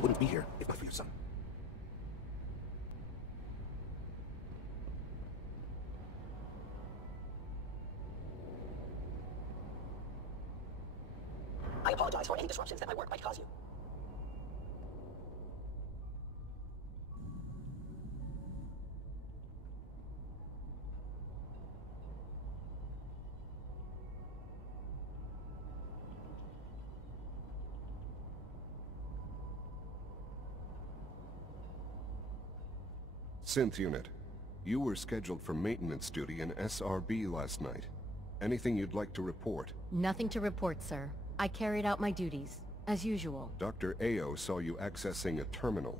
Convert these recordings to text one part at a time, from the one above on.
I wouldn't be here if not for your son. I apologize for any disruptions that my work might cause you. Synth Unit, you were scheduled for maintenance duty in SRB last night. Anything you'd like to report? Nothing to report, sir. I carried out my duties, as usual. Dr. Ao saw you accessing a terminal.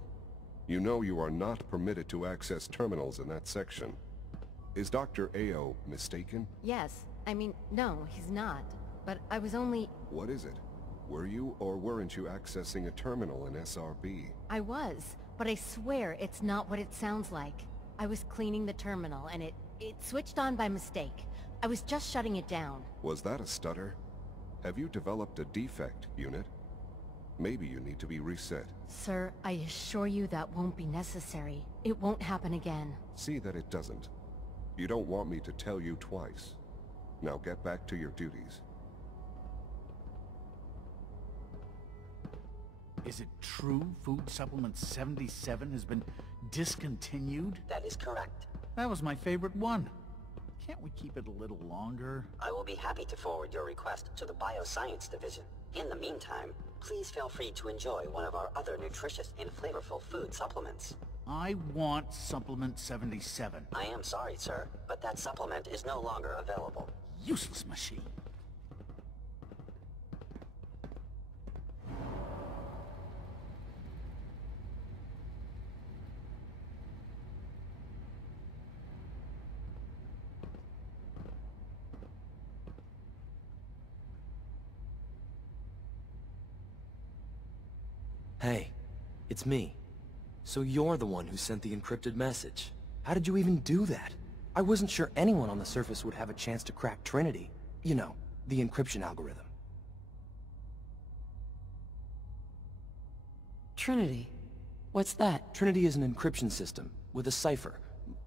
You know you are not permitted to access terminals in that section. Is Dr. Ao mistaken? Yes. I mean, no, he's not. But I was only... What is it? Were you or weren't you accessing a terminal in SRB? I was, but I swear it's not what it sounds like. I was cleaning the terminal, and it switched on by mistake. I was just shutting it down. Was that a stutter? Have you developed a defect, Unit? Maybe you need to be reset. Sir, I assure you that won't be necessary. It won't happen again. See that it doesn't. You don't want me to tell you twice. Now get back to your duties. Is it true food supplement 77 has been discontinued? That is correct. That was my favorite one. Can't we keep it a little longer? I will be happy to forward your request to the Bioscience Division. In the meantime, please feel free to enjoy one of our other nutritious and flavorful food supplements. I want supplement 77. I am sorry, sir, but that supplement is no longer available. Useless machine. Hey, it's me. So you're the one who sent the encrypted message. How did you even do that? I wasn't sure anyone on the surface would have a chance to crack Trinity. You know, the encryption algorithm. Trinity? What's that? Trinity is an encryption system with a cipher,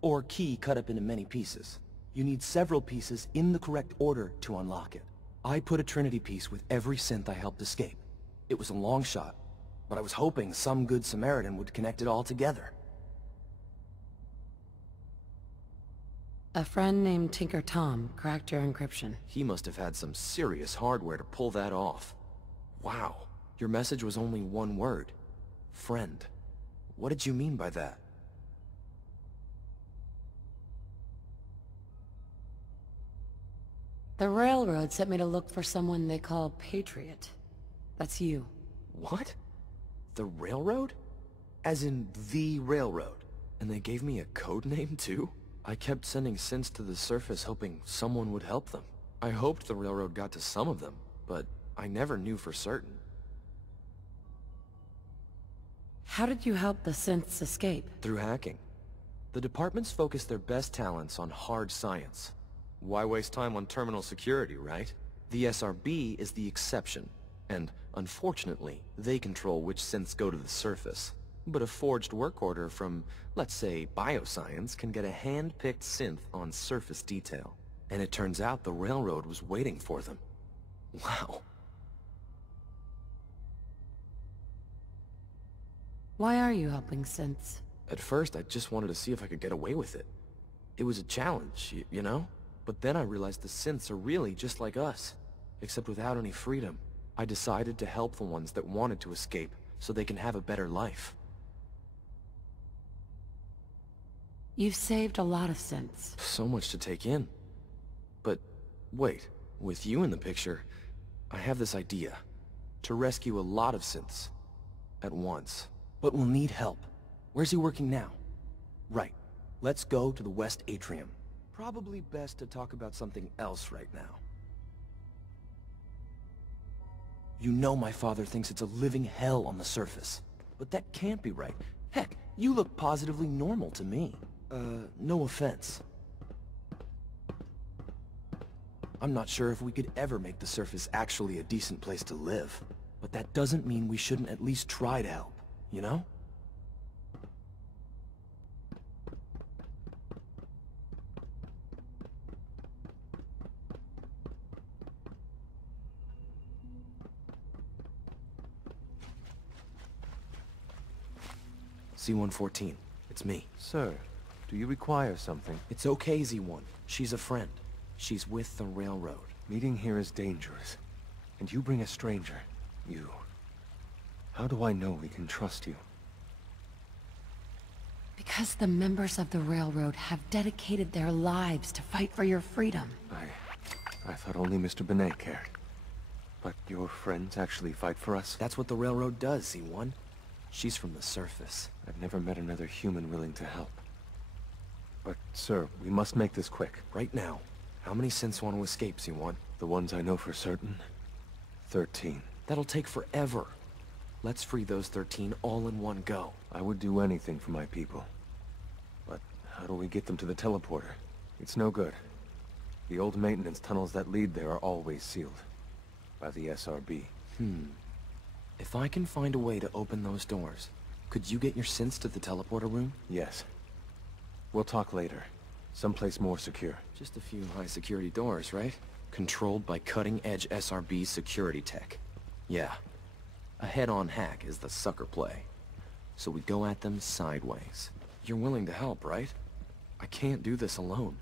or key cut up into many pieces. You need several pieces in the correct order to unlock it. I put a Trinity piece with every synth I helped escape. It was a long shot, but I was hoping some good Samaritan would connect it all together. A friend named Tinker Tom cracked your encryption. He must have had some serious hardware to pull that off. Wow, your message was only one word. Friend. What did you mean by that? The railroad sent me to look for someone they call Patriot. That's you. What? The railroad? As in the railroad? And they gave me a code name too? I kept sending synths to the surface hoping someone would help them. I hoped the railroad got to some of them, but I never knew for certain. How did you help the synths escape? Through hacking. The departments focus their best talents on hard science. Why waste time on terminal security, right? The SRB is the exception, and unfortunately, they control which synths go to the surface. But a forged work order from, let's say, Bioscience can get a hand-picked synth on surface detail. And it turns out the railroad was waiting for them. Wow. Why are you helping synths? At first, I just wanted to see if I could get away with it. It was a challenge, you know? But then I realized the synths are really just like us, except without any freedom. I decided to help the ones that wanted to escape, so they can have a better life. You've saved a lot of synths. So much to take in. But wait, with you in the picture, I have this idea. To rescue a lot of synths. At once. But we'll need help. Where's he working now? Right. Let's go to the West Atrium. Probably best to talk about something else right now. You know my father thinks it's a living hell on the surface. But that can't be right. Heck, you look positively normal to me. No offense. I'm not sure if we could ever make the surface actually a decent place to live. But that doesn't mean we shouldn't at least try to help. you know? C-114, it's me. Sir, do you require something? It's okay, Z1. She's a friend. She's with the railroad. Meeting here is dangerous. And you bring a stranger. You. How do I know we can trust you? Because the members of the railroad have dedicated their lives to fight for your freedom. I thought only Mr. Benet cared. But your friends actually fight for us? That's what the railroad does, Z1. She's from the surface. I've never met another human willing to help. But, sir, we must make this quick. Right now, how many synths want to escape, Z1? The ones I know for certain? 13. That'll take forever. Let's free those 13 all in one go. I would do anything for my people. But how do we get them to the teleporter? It's no good. The old maintenance tunnels that lead there are always sealed. By the SRB. If I can find a way to open those doors, could you get your synths to the teleporter room? Yes. We'll talk later. Someplace more secure. Just a few high-security doors, right? Controlled by cutting-edge SRB security tech. Yeah. A head-on hack is the sucker play. So we go at them sideways. You're willing to help, right? I can't do this alone.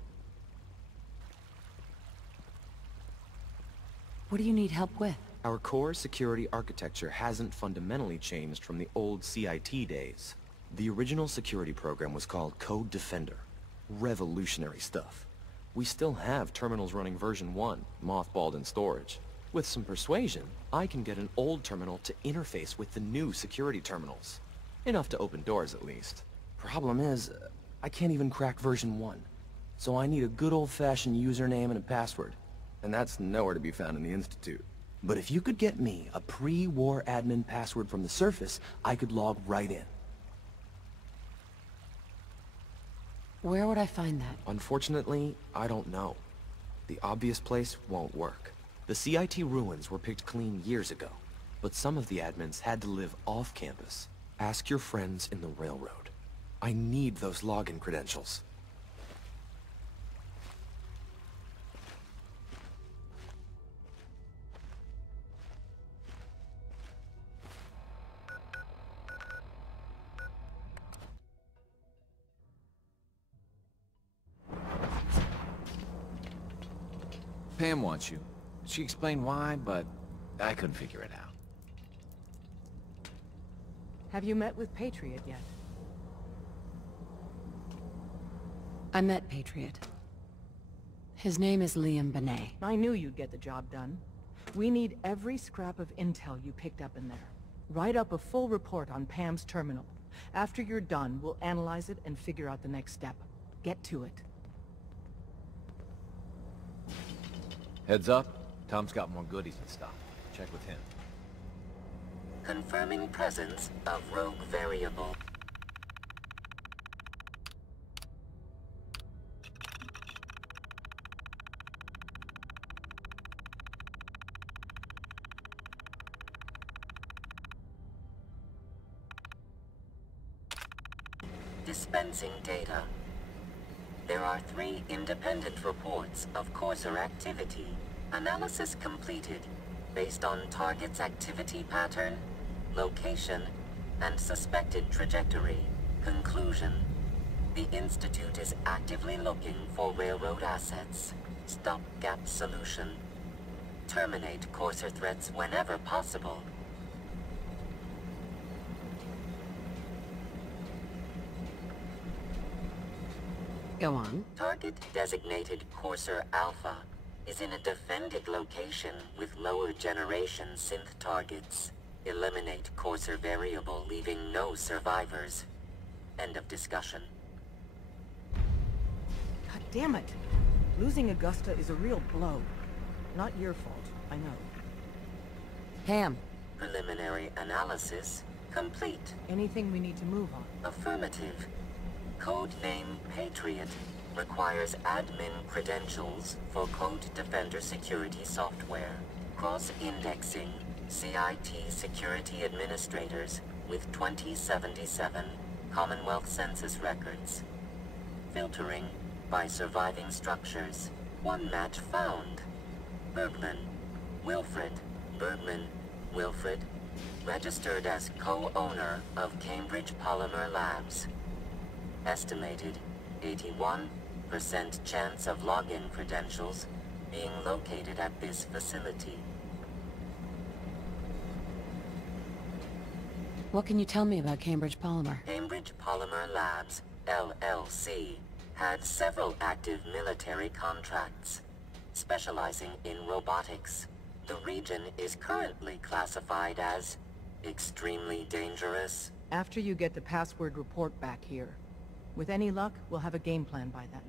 What do you need help with? Our core security architecture hasn't fundamentally changed from the old CIT days. The original security program was called Code Defender. Revolutionary stuff. We still have terminals running version 1, mothballed in storage. With some persuasion, I can get an old terminal to interface with the new security terminals. Enough to open doors, at least. Problem is, I can't even crack version 1. So I need a good old-fashioned username and a password. And that's nowhere to be found in the Institute. But if you could get me a pre-war admin password from the surface, I could log right in. Where would I find that? Unfortunately, I don't know. The obvious place won't work. The CIT ruins were picked clean years ago, but some of the admins had to live off-campus. Ask your friends in the railroad. I need those login credentials. Pam wants you. She explained why, but I couldn't figure it out. Have you met with Patriot yet? I met Patriot. His name is Liam Benet. I knew you'd get the job done. We need every scrap of intel you picked up in there. Write up a full report on Pam's terminal. After you're done, we'll analyze it and figure out the next step. Get to it. Heads up, Tom's got more goodies in stock. Check with him. Confirming presence of rogue variable. Dispensing data. There are 3 independent reports of Courser activity. Analysis completed based on target's activity pattern, location, and suspected trajectory. Conclusion. The Institute is actively looking for railroad assets. Stopgap solution. Terminate Courser threats whenever possible. Go on. Target designated Courser Alpha is in a defended location with lower generation synth targets. Eliminate Courser variable, leaving no survivors. End of discussion. God damn it! Losing Augusta is a real blow. Not your fault, I know. Pam. Preliminary analysis complete. Anything we need to move on? Affirmative. Codename Patriot requires admin credentials for Code Defender security software. Cross-indexing CIT security administrators with 2077 Commonwealth Census records. Filtering by surviving structures. One match found. Bergman. Wilfred. Bergman. Wilfred. Registered as co-owner of Cambridge Polymer Labs. Estimated 81% chance of login credentials being located at this facility. What can you tell me about Cambridge Polymer? Cambridge Polymer Labs, LLC, had several active military contracts, specializing in robotics. The region is currently classified as extremely dangerous. After you get the password report back here. With any luck, we'll have a game plan by then.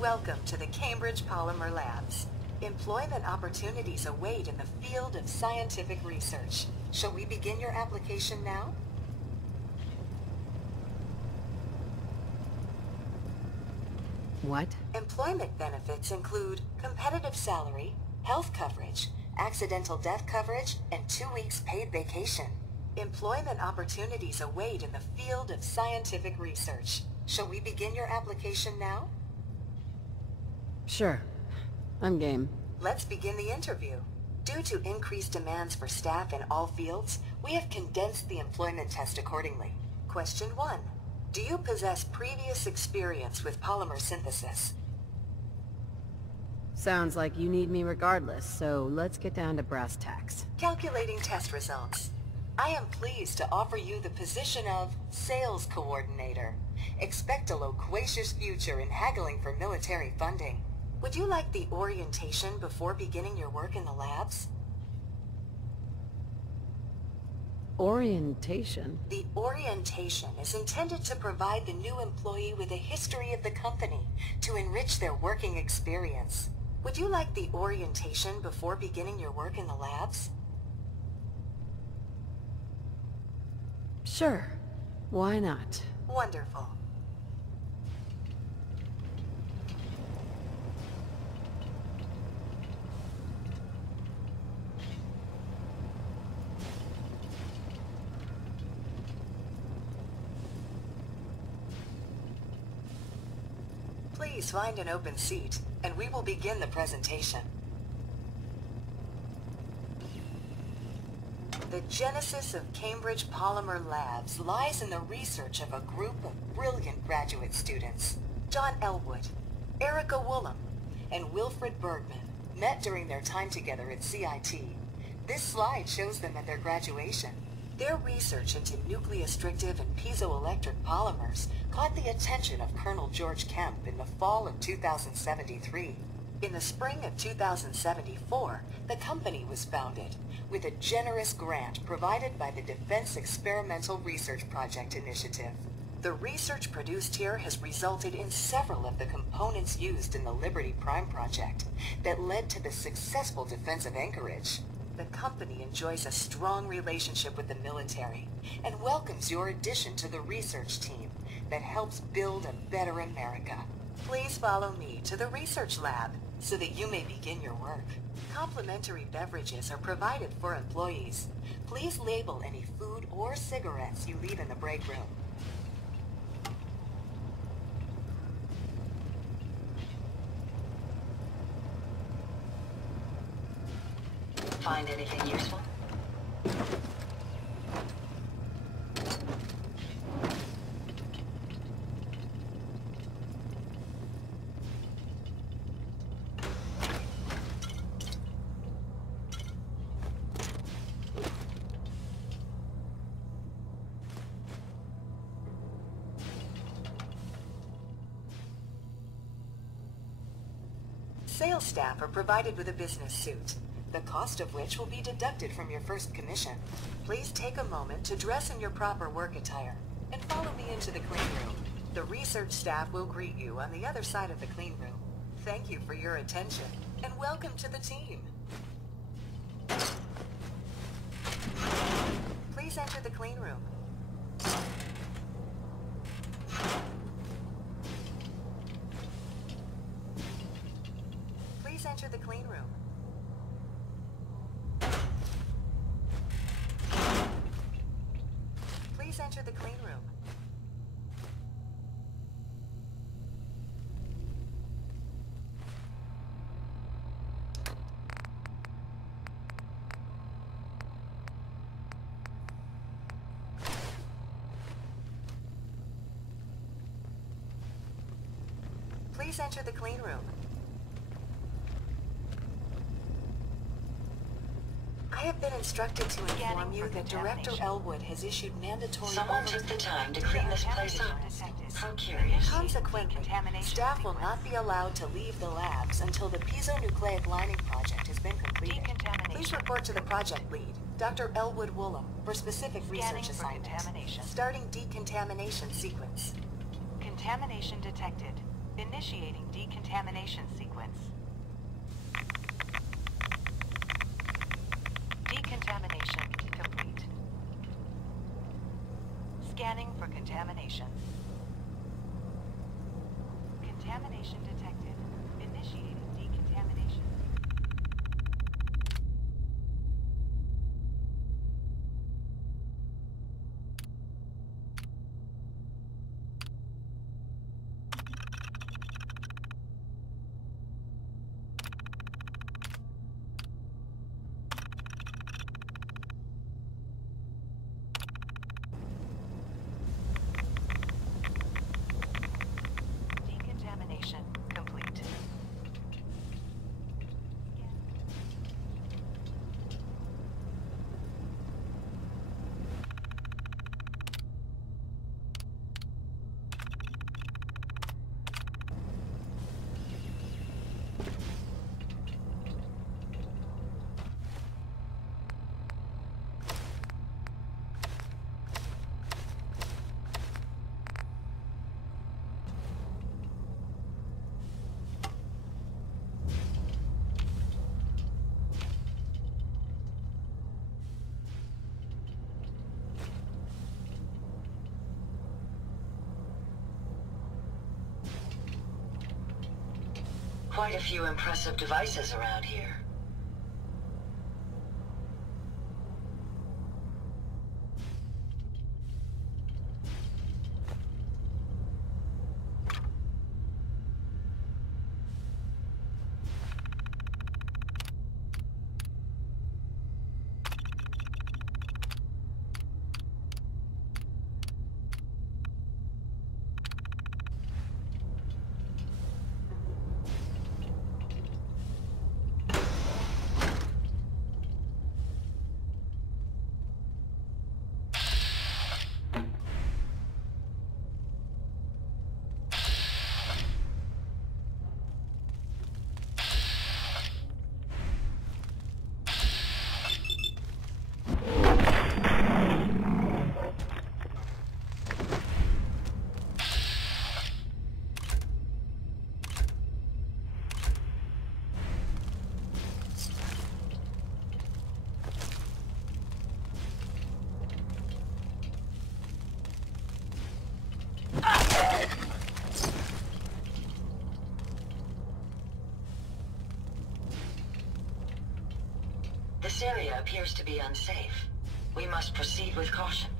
Welcome to the Cambridge Polymer Labs. Employment opportunities await in the field of scientific research. Shall we begin your application now? What? Employment benefits include competitive salary, health coverage, accidental death coverage, and 2 weeks paid vacation. Employment opportunities await in the field of scientific research. Shall we begin your application now? Sure. I'm game. Let's begin the interview. Due to increased demands for staff in all fields, we have condensed the employment test accordingly. Question 1. Do you possess previous experience with polymer synthesis? Sounds like you need me regardless, so let's get down to brass tacks. Calculating test results. I am pleased to offer you the position of Sales Coordinator. Expect a loquacious future in haggling for military funding. Would you like the orientation before beginning your work in the labs? Orientation? The orientation is intended to provide the new employee with a history of the company to enrich their working experience. Would you like the orientation before beginning your work in the labs? Sure. Why not? Wonderful. Please find an open seat, and we will begin the presentation. The genesis of Cambridge Polymer Labs lies in the research of a group of brilliant graduate students. John Elwood, Erica Woolham, and Wilfred Bergman met during their time together at CIT. This slide shows them at their graduation. Their research into nucleostrictive and piezoelectric polymers caught the attention of Colonel George Kemp in the fall of 2073. In the spring of 2074, the company was founded, with a generous grant provided by the Defense Experimental Research Project Initiative. The research produced here has resulted in several of the components used in the Liberty Prime project that led to the successful defense of Anchorage. The company enjoys a strong relationship with the military and welcomes your addition to the research team that helps build a better America. Please follow me to the research lab. so that you may begin your work. Complimentary beverages are provided for employees. Please label any food or cigarettes you leave in the break room. Find anything useful? Sales staff are provided with a business suit, the cost of which will be deducted from your first commission. Please take a moment to dress in your proper work attire and follow me into the clean room. The research staff will greet you on the other side of the clean room. Thank you for your attention and welcome to the team. Please enter the clean room. Please enter the clean room. Please enter the clean room. Please enter the clean room. I have been instructed to inform you that Director Elwood has issued mandatory... Someone took the time to clean this place up. How curious. Consequently, staff will not be allowed to leave the labs until the piezonucleic lining project has been completed. Please report to the project lead, Dr. Elwood Woolham, for specific research assignments. Starting decontamination sequence. Contamination detected. Initiating decontamination sequence. Decontamination complete. Scanning for contamination. Contamination detected. Initiating decontamination. Decontamination complete. Quite a few impressive devices around here. appears to be unsafe. We must proceed with caution.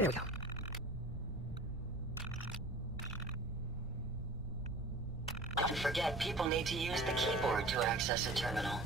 There we go. Don't forget, people need to use the keyboard to access a terminal.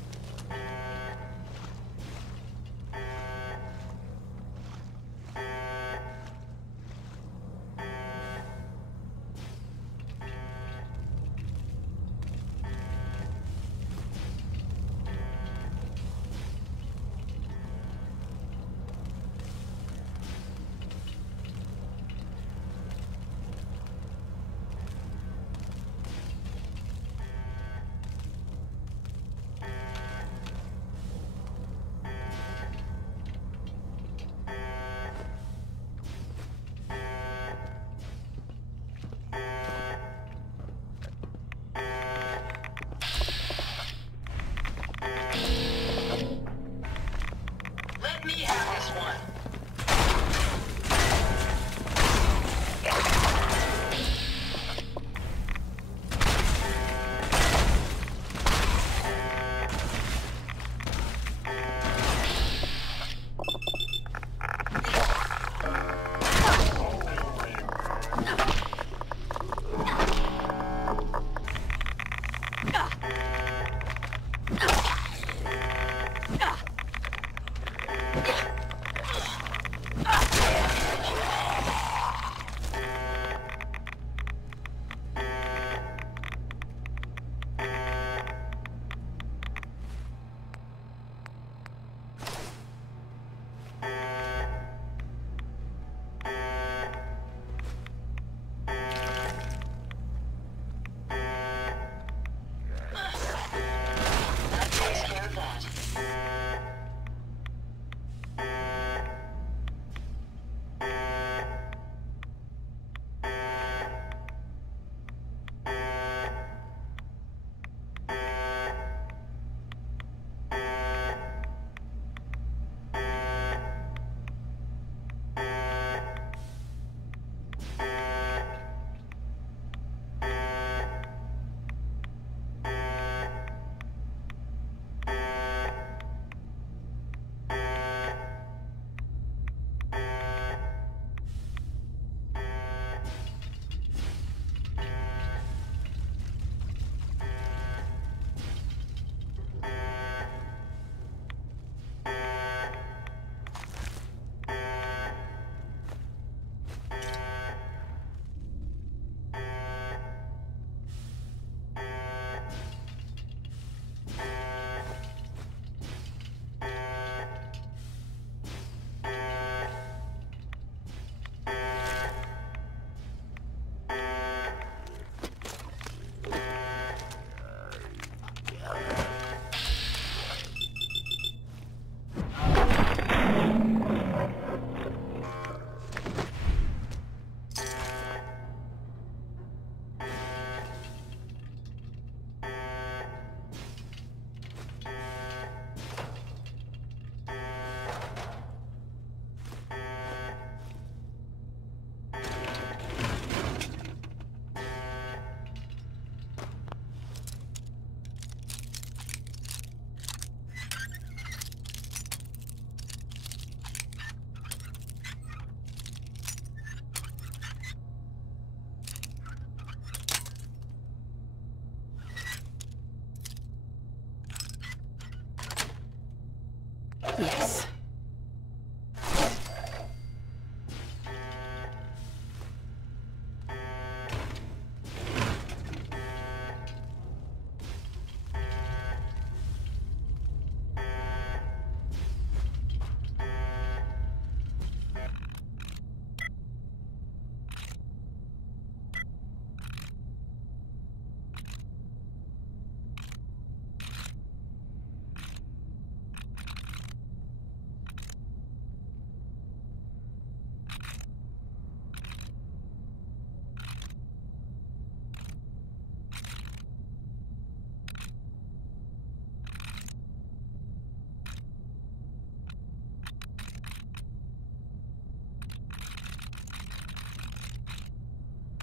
Yes.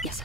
Yes.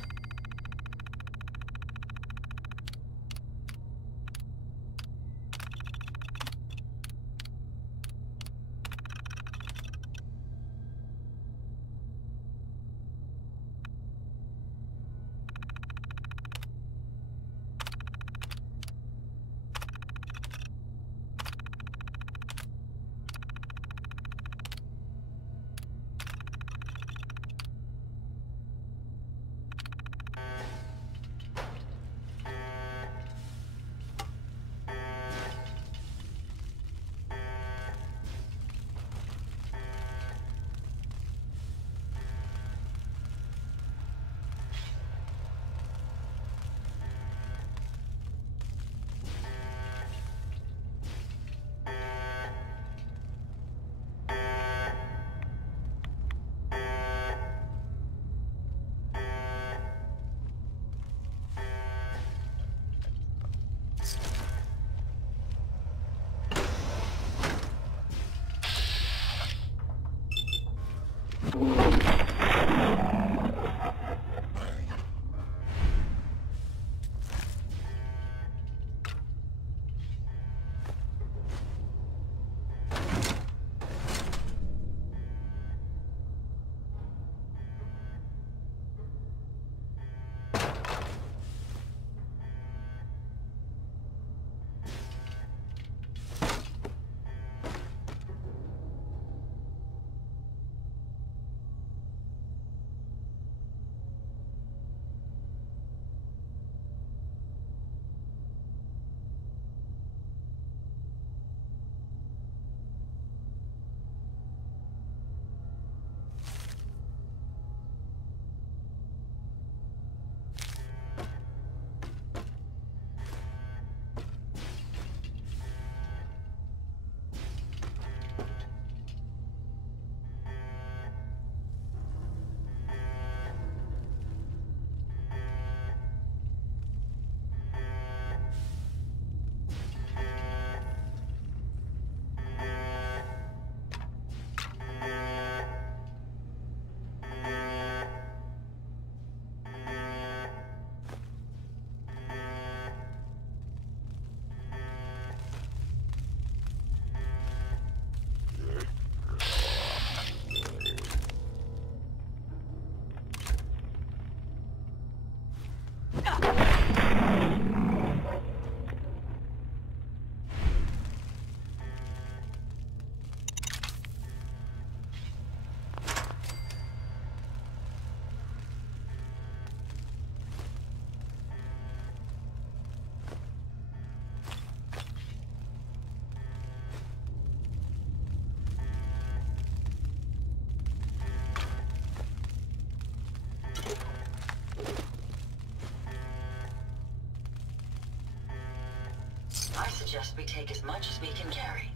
I suggest we take as much as we can carry.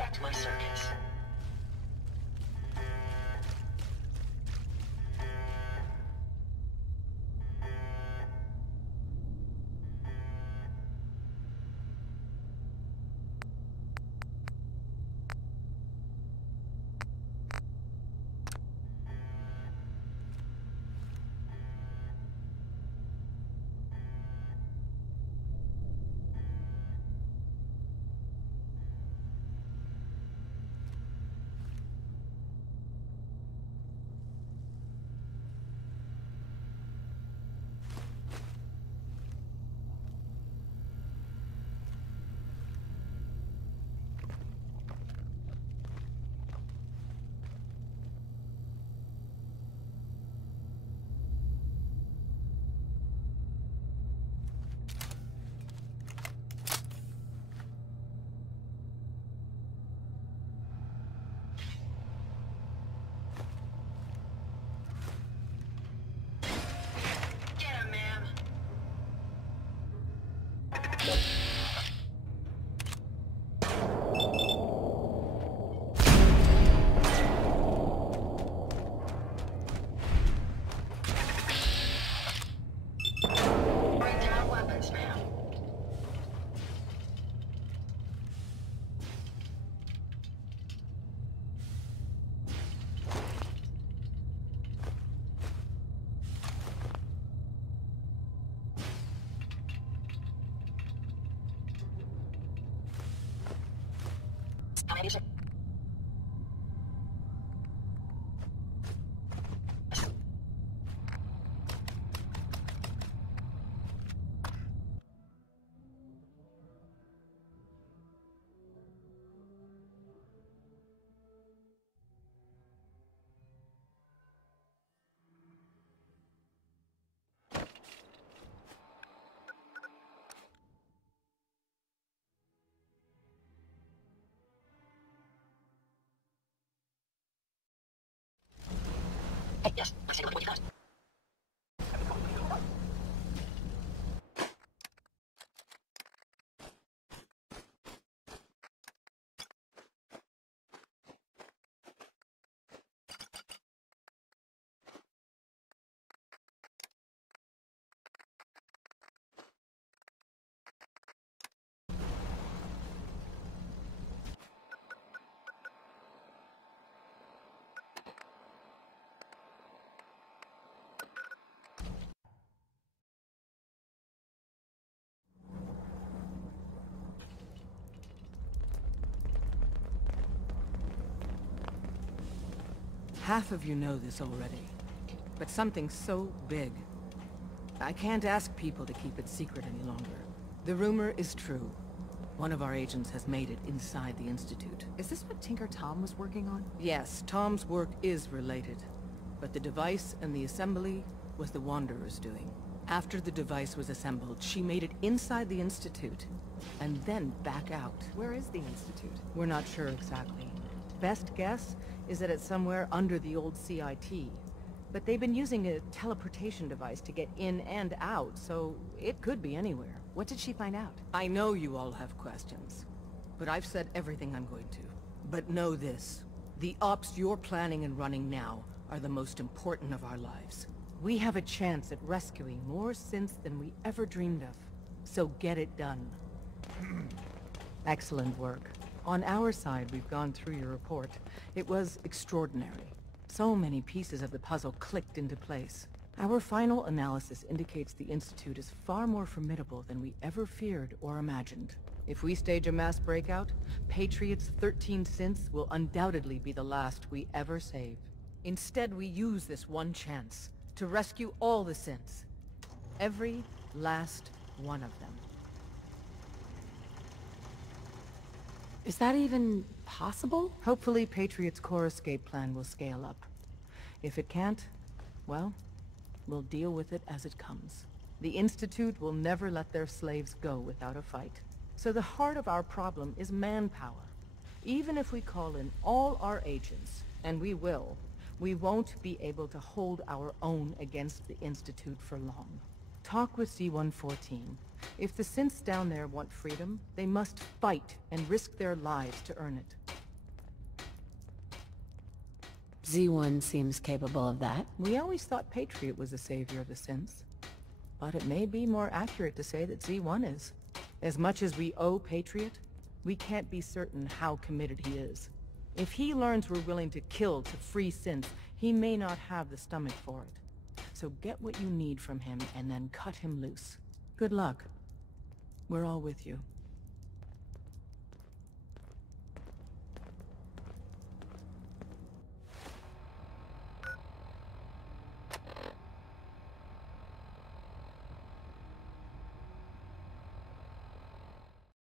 affect my circuits. Hey, yes, let's take a look at what you got. Half of you know this already, but something so big, I can't ask people to keep it secret any longer. The rumor is true. One of our agents has made it inside the Institute. Is this what Tinker Tom was working on? Yes, Tom's work is related, but the device and the assembly was the Wanderer's doing. After the device was assembled, she made it inside the Institute, and then back out. Where is the Institute? We're not sure exactly. Best guess is that it's somewhere under the old CIT. But they've been using a teleportation device to get in and out, so it could be anywhere. What did she find out? I know you all have questions, but I've said everything I'm going to. But know this, the ops you're planning and running now are the most important of our lives. We have a chance at rescuing more synths than we ever dreamed of. So get it done. Excellent work. On our side, we've gone through your report. It was extraordinary. So many pieces of the puzzle clicked into place. Our final analysis indicates the Institute is far more formidable than we ever feared or imagined. If we stage a mass breakout, Patriot's 13 synths will undoubtedly be the last we ever save. Instead, we use this one chance to rescue all the synths. Every last one of them. Is that even possible? Hopefully, Patriot's core escape plan will scale up. If it can't, well, we'll deal with it as it comes. The Institute will never let their slaves go without a fight. So the heart of our problem is manpower. Even if we call in all our agents, and we will, we won't be able to hold our own against the Institute for long. Talk with C-114. If the synths down there want freedom, they must fight and risk their lives to earn it. Z1 seems capable of that. We always thought Patriot was the savior of the synths. But it may be more accurate to say that Z1 is. As much as we owe Patriot, we can't be certain how committed he is. If he learns we're willing to kill to free synths, he may not have the stomach for it. So get what you need from him and then cut him loose. Good luck. We're all with you.